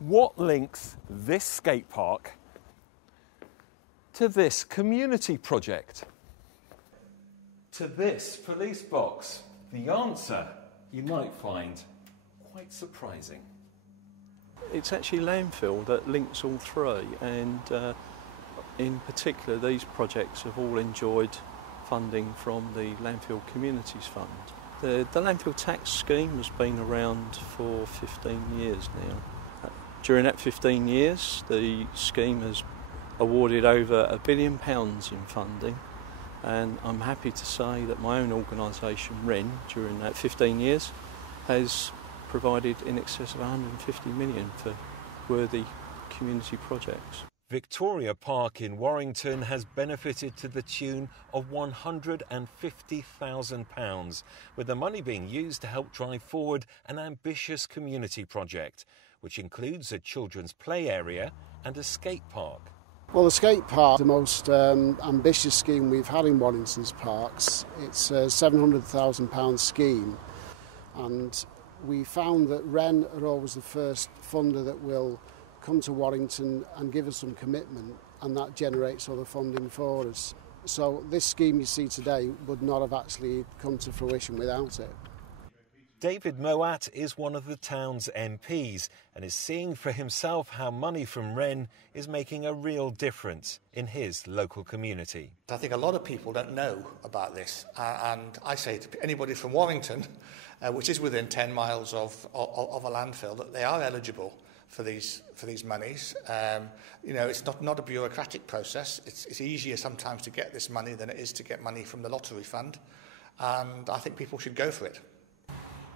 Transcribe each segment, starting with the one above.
What links this skate park to this community project? To this police box? The answer, you might find, quite surprising. It's actually landfill that links all three, and in particular these projects have all enjoyed funding from the Landfill Communities Fund. The landfill tax scheme has been around for 15 years now. During that 15 years the scheme has awarded over £1 billion in funding, and I'm happy to say that my own organisation, WREN, during that 15 years has provided in excess of 150 million for worthy community projects. Victoria Park in Warrington has benefited to the tune of £150,000, with the money being used to help drive forward an ambitious community project, which includes a children's play area and a skate park. Well, the skate park, the most ambitious scheme we've had in Warrington's parks. It's a £700,000 scheme, and we found that WREN are always the first funder that will come to Warrington and give us some commitment, and that generates other funding for us. So this scheme you see today would not have actually come to fruition without it. David Moat is one of the town's MPs and is seeing for himself how money from WREN is making a real difference in his local community. I think a lot of people don't know about this, and I say to anybody from Warrington, which is within 10 miles of a landfill, that they are eligible for these monies. It's not a bureaucratic process. It's easier sometimes to get this money than it is to get money from the lottery fund, and I think people should go for it.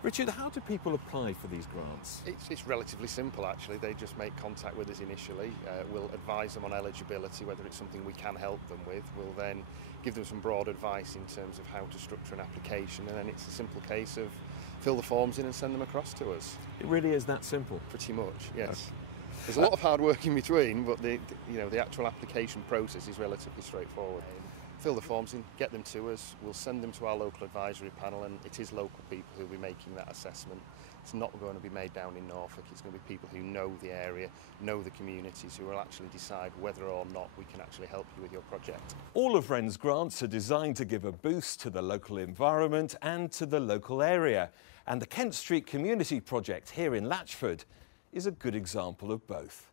Richard, how do people apply for these grants? It's relatively simple, actually. They just make contact with us initially. We'll advise them on eligibility, whether it's something we can help them with. We'll then give them some broad advice in terms of how to structure an application, and then it's a simple case of fill the forms in and send them across to us. It really is that simple? Pretty much, yes. There's a lot of hard work in between, but the actual application process is relatively straightforward. Fill the forms in, get them to us, we'll send them to our local advisory panel, and it is local people who will be making that assessment. It's not going to be made down in Norfolk, it's going to be people who know the area, know the communities, who will actually decide whether or not we can actually help you with your project. All of WREN's grants are designed to give a boost to the local environment and to the local area, and the Kent Street Community Project here in Latchford is a good example of both.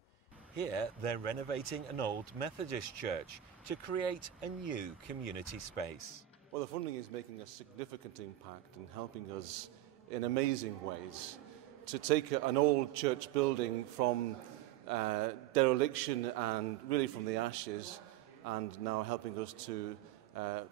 Here they're renovating an old Methodist church to create a new community space. Well, the funding is making a significant impact and helping us in amazing ways to take an old church building from dereliction and really from the ashes, and now helping us to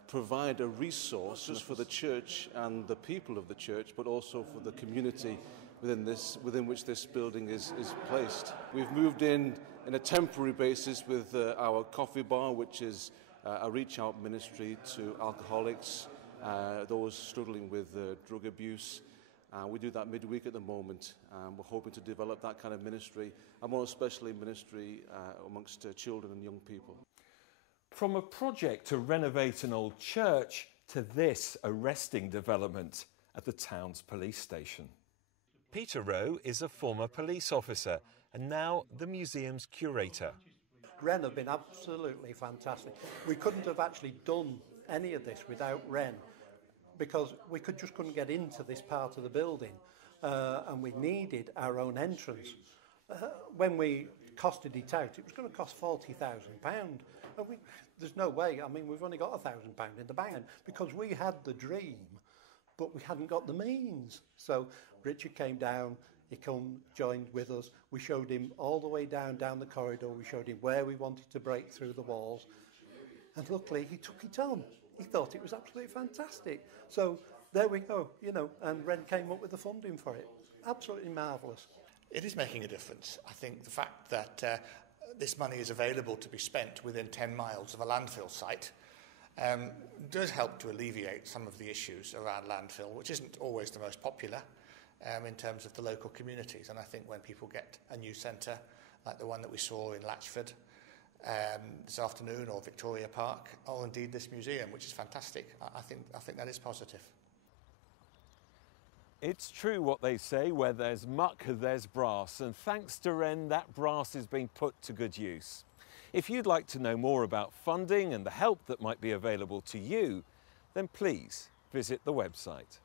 provide a resource just for the church and the people of the church, but also for the community within which this building is placed. We've moved in a temporary basis with our coffee bar, which is a reach-out ministry to alcoholics, those struggling with drug abuse. We do that midweek at the moment. We're hoping to develop that kind of ministry, and more especially ministry amongst children and young people. From a project to renovate an old church to this arresting development at the town's police station. Peter Rowe is a former police officer and now the museum's curator. WREN have been absolutely fantastic. We couldn't have actually done any of this without WREN, because we couldn't get into this part of the building, and we needed our own entrance. When we costed it out, it was going to cost £40,000. There's no way. I mean, we've only got £1,000 in the bank, because we had the dream, but we hadn't got the means. So Richard came down, he joined with us. We showed him all the way down the corridor. We showed him where we wanted to break through the walls. And luckily, he took it on. He thought it was absolutely fantastic. So there we go, and WREN came up with the funding for it. Absolutely marvellous. It is making a difference. I think the fact that this money is available to be spent within 10 miles of a landfill site does help to alleviate some of the issues around landfill, which isn't always the most popular in terms of the local communities. And I think when people get a new centre, like the one that we saw in Latchford this afternoon, or Victoria Park, or indeed this museum, which is fantastic, I think that is positive. It's true what they say, where there's muck, there's brass, and thanks to WREN, that brass is being put to good use. If you'd like to know more about funding and the help that might be available to you, then please visit the website.